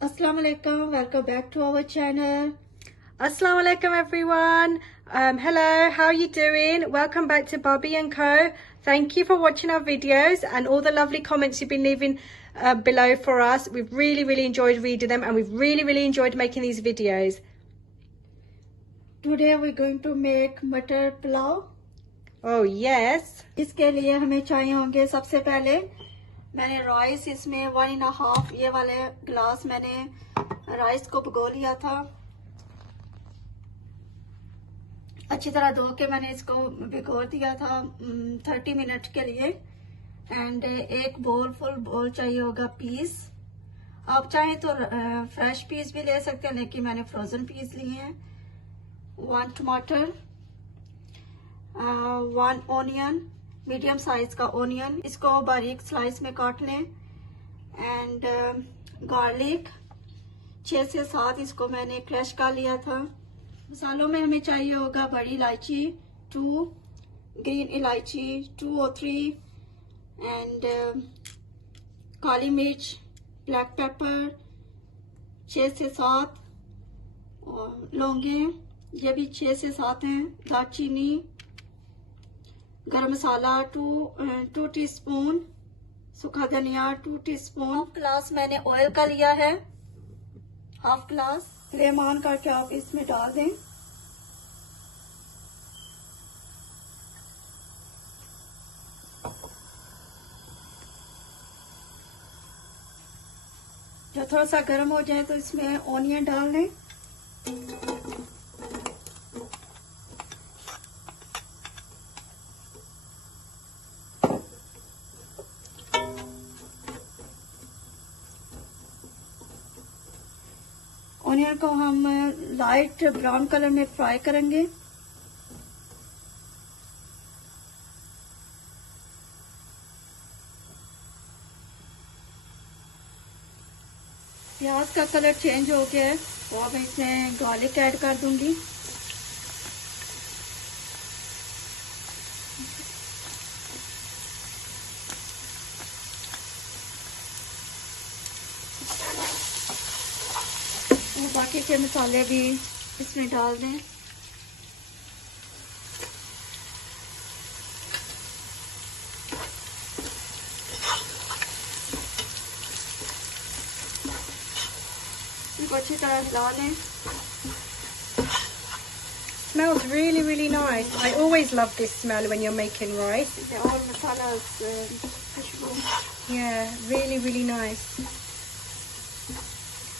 Assalamu alaikum, welcome back to our channel. Assalamu alaikum everyone. Hello, how are you doing? Welcome back to Bobby and Co. Thank you for watching our videos and all the lovely comments you've been leaving below for us. We've really enjoyed reading them and we've really enjoyed making these videos. Today we're going to make Mutter Pulao. Oh yes. इसके लिए हमें चाहिए होंगे सबसे पहले मैंने rice इसमें 1.5 ये वाले ग्लास मैंने राइस को भिगो लिया था। अच्छी तरह धो के मैंने इसको भिगो दिया था 30 मिनट के लिए। एंड एक फुल बोल चाहिए होगा पीस। आप चाहें तो फ्रेश पीस भी ले सकते हैं, लेकिन मैंने फ्रोजन पीस लिए हैं। 1 टमाटर, 1 ऑनियन, मीडियम साइज का ऑनियन, इसको बारीक स्लाइस में काट लें। एंड गार्लिक 6 से 7 इसको मैंने क्रश कर लिया था। मसालों में हमें चाहिए होगा बड़ी इलायची 2, ग्रीन इलायची 2 और 3, एंड काली मिर्च, ब्लैक पेपर 6 से 7, और लौंगे ये भी 6 से 7 हैं, दालचीनी, गरम मसाला 2 टीस्पून, सूखा धनिया 2 टीस्पून। हाफ ग्लास मैंने ऑयल का लिया है, हाफ ग्लास। फ्लेम ऑन करके आप इसमें डाल दें। जब थोड़ा सा गर्म हो जाए तो इसमें ऑनियन डाल दें। ऑनियन को हम लाइट ब्राउन कलर में फ्राई करेंगे। प्याज का कलर चेंज हो गया है तो अब इसमें गार्लिक ऐड कर दूंगी। बाकी के मसाले भी इसमें डाल दें। इनको अच्छी तरह हिला लें। Smells really nice. I always love this smell when you're making rice. और मसाला खुशबू। Yeah, really nice.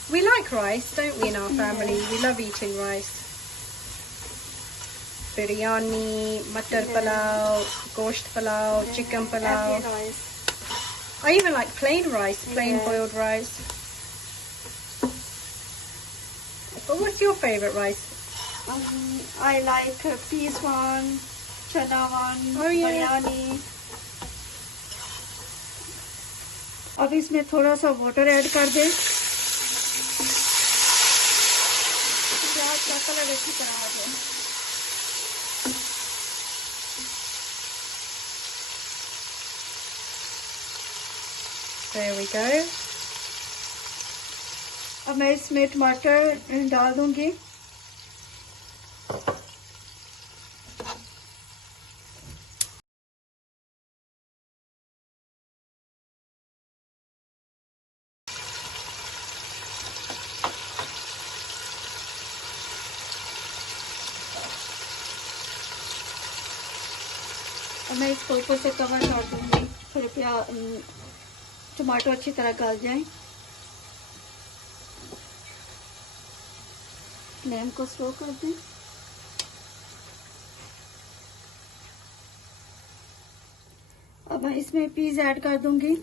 We like rice, don't we, in our family? Yeah. We love eating rice. Biryani, Mattar Pulao, Gosht Pulao, yeah, chicken Pulao. Rice. I even like plain rice, plain boiled rice. But what's your favourite rice? I like peas one, chana one, biryani. अब इसमें थोड़ा सा water add कर दें। प्याज का colour अच्छी तरह आ जाए। There we go. अब मैं इसमें टमाटर डाल दूंगी। अब मैं इसको ऊपर से कवर कर दूंगी, थोड़े टमाटो अच्छी तरह गल जाए। फ्लेम को स्लो कर दें। अब मैं इसमें पीस ऐड कर दूंगी।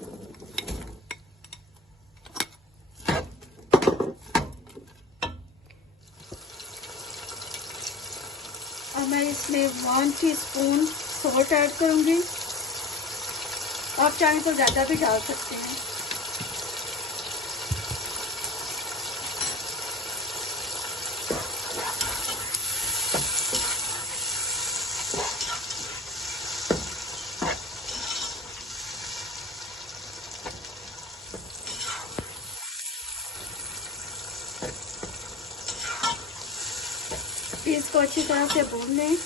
अब मैं इसमें 1 टीस्पून सॉल्ट ऐड करूंगी। आप चाहें तो ज़्यादा भी डाल सकते हैं। फिर इसको अच्छी तरह से भून लें।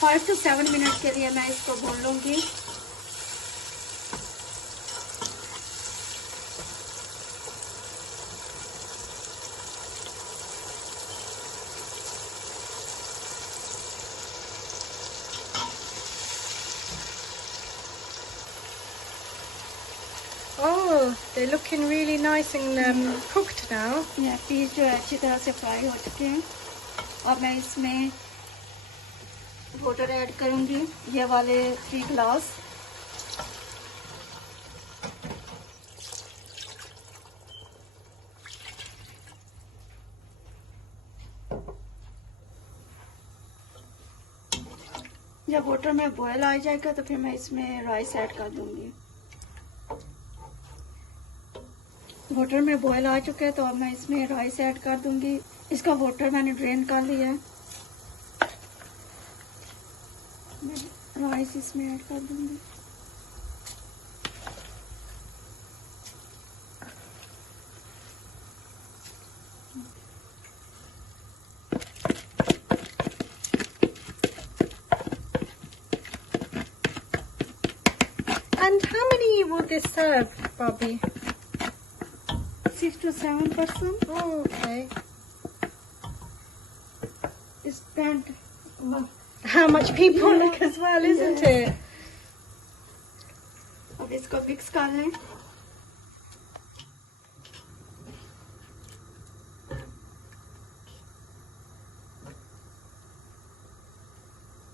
फाइव टू 7 मिनट के लिए मैं इसको भून लूंगी। Oh, they're looking really nice and cooked now. Piece जो है अच्छी तरह से फ्राई हो चुके हैं। अब मैं इसमें वाटर ऐड करूंगी, ये वाले 3 ग्लास। जब वाटर में बॉयल आ जाएगा तो फिर मैं इसमें राइस ऐड कर दूंगी। वाटर में बॉयल आ चुका है तो अब मैं इसमें राइस ऐड कर दूंगी। इसका वाटर मैंने ड्रेन कर लिया है। मैं राइस इसमें ऐड कर दूंगी। And how many will this serve, Bobby? 6 to 7 person. Oh, okay. It's spent. How much people look as well, isn't it? अब इसको मिक्स कर लें।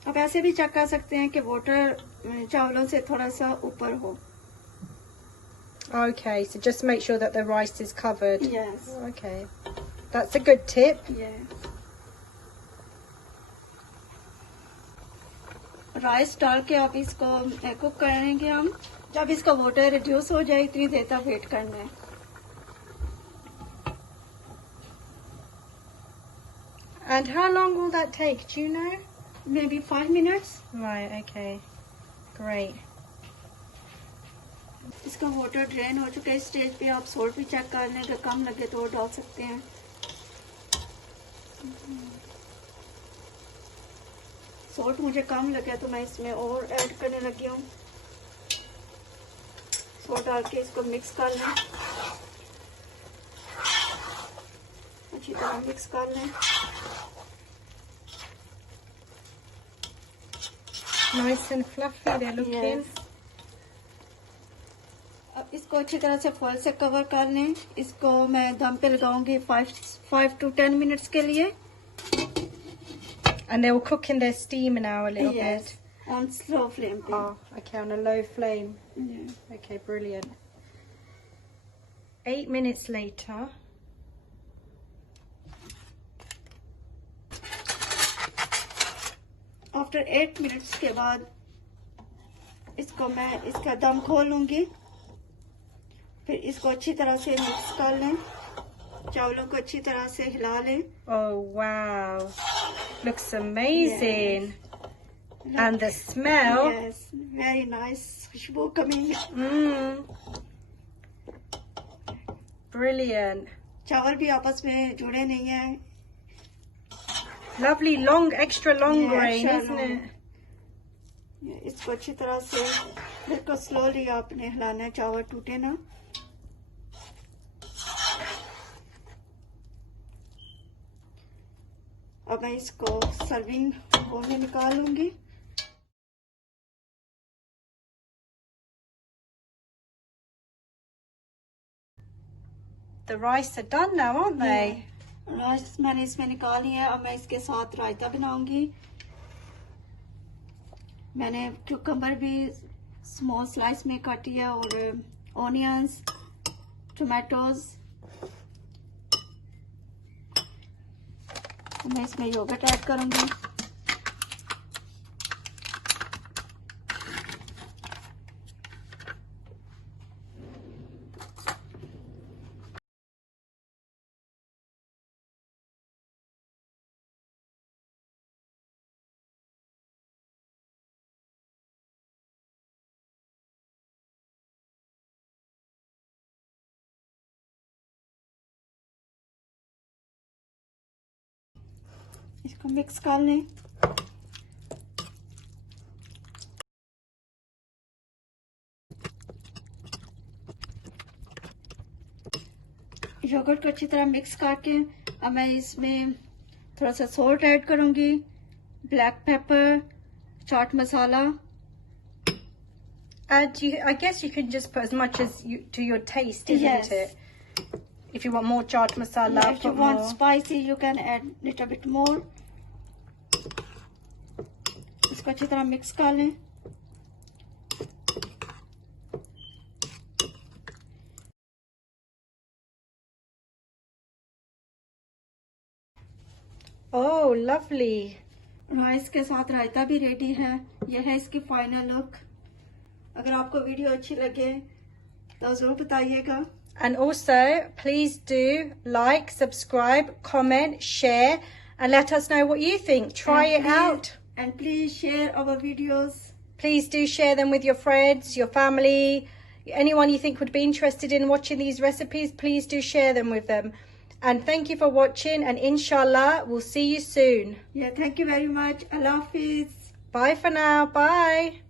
अब ऐसे भी चेक कर सकते हैं कि वाटर चावलों से थोड़ा सा ऊपर हो। Okay, so just make sure that the rice is covered. Yes. Okay, that's a good tip. Yeah. Rice डाल के अब इसको कुक करेंगे हम। जब इसका वाटर रिड्यूस हो जाए इतनी देर तक वेट करना है। And how long will that take? Do you know? Maybe 5 minutes. Right. Okay. Great. इसका वाटर ड्रेन हो चुका है। इस स्टेज पे आप सॉल्ट भी चेक कर लें, अगर कम लगे तो वो डाल सकते हैं। सॉल्ट मुझे कम लगे तो मैं इसमें और ऐड करने लगी हूँ। सॉल्ट डाल के इसको मिक्स कर लें, अच्छी तरह मिक्स कर लें। Nice and fluffy they're looking. Yes. अब इसको अच्छी तरह से फॉइल से कवर कर लें। इसको मैं दम पे लगाऊंगी 5 to 10 मिनट्स के लिए। And they will cook in their steam now a little Yes. bit. On slow flame पे। Oh, okay, on a low flame. Yeah. Okay, brilliant. 8 minutes later. After 8 minutes के बाद इसको मैं इसका दम खोलूंगी। फिर इसको अच्छी तरह से मिक्स कर लें, चावलों को अच्छी तरह से हिला लें। Oh wow, looks amazing. Yes. And the smell. Yes, very nice. Khushboo coming. Brilliant. चावल भी आपस में जुड़े नहीं हैं। Lovely long, extra long grain, extra isn't long. it? इसको अच्छी तरह से बिल्कुल स्लोली आपने हिलाना है, चावल टूटे ना। अब मैं इसको सर्विंग बोल में निकाल लूंगी। The rice are done now, aren't they? Rice मैंने इसमें निकाली है। अब मैं इसके साथ रायता बनाऊंगी। मैंने क्यूकम्बर भी स्मॉल स्लाइस में काटी है और ऑनियंस, टोमेटोज। मैं इसमें योगर्ट ऐड करूंगी। इसको मिक्स कर लें। योगर्ट को अच्छी तरह मिक्स करके अब मैं इसमें थोड़ा सा सॉल्ट ऐड करूंगी, black pepper, chaat masala. I guess you can just put as much as you to your taste, isn't Yes. it? If you want more chaat masala, Yeah, if you put want more. spicy, you can add little bit more. इसको अच्छी तरह mix कर लें। Oh, lovely. Rice के साथ रायता भी ready है। यह है इसकी फाइनल लुक। अगर आपको वीडियो अच्छी लगे तो जरूर बताइएगा। And also, please do like, subscribe, comment, share, and let us know what you think. Try it out. And please share our videos. Please do share them with your friends, your family, anyone you think would be interested in watching these recipes. Please do share them with them. And thank you for watching, and inshallah, we'll see you soon. Yeah, thank you very much. Allah Hafiz. Bye for now. Bye.